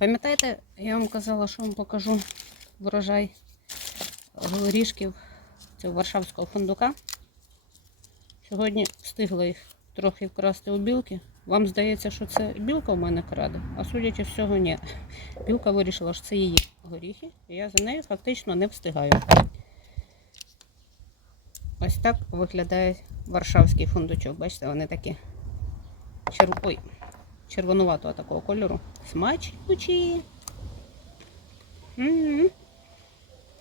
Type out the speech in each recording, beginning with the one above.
Пам'ятаєте, я вам казала, що вам покажу врожай горішків цього варшавського фундука. Сьогодні встигла їх трохи вкрасти у білки. Вам здається, що це білка в мене краде, а судячи всього, ні. Білка вирішила, що це її горіхи, і я за нею фактично не встигаю. Ось так виглядає варшавський фундучок. Бачите, вони такі черв... Червонуватого такого кольору. Смачнючі.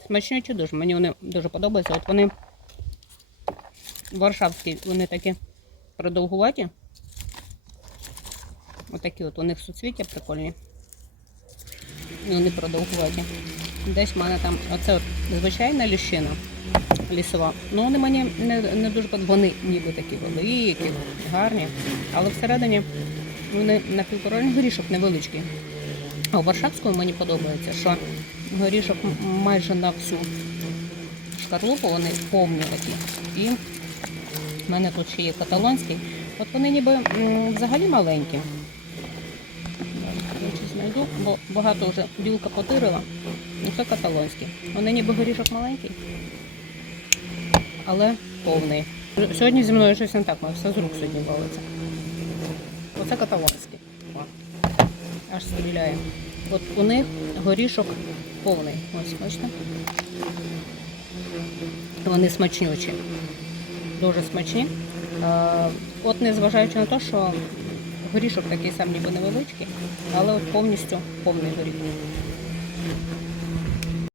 Смачнючі дуже. Мені вони дуже подобаються. От вони варшавські, вони такі продовгуваті. Отакі от у них суцвіття прикольні. І вони продовгуваті. Десь в мене там, оце от звичайна ліщина лісова. Ну вони мені не, не дуже Вони ніби такі великі, гарні. Але всередині вони на півтора горішок невеличкий. А у Варшавському мені подобається, що горішок майже на всю шкарлупу, вони повні такі. І в мене тут ще є каталонський. От вони ніби взагалі маленькі. Знайду, бо багато вже білка потирила. Ну це каталонський. Вони ніби горішок маленький, але повний. Сьогодні зі мною щось не так, все з рук сьогодні валиться. Оце каталонський. Аж стріляє. От у них горішок повний. Ось, бачите? Вони смачнючі. Дуже смачні. Е, От незважаючи на те, що горішок такий сам ніби невеличкий, але от повністю повний горіх.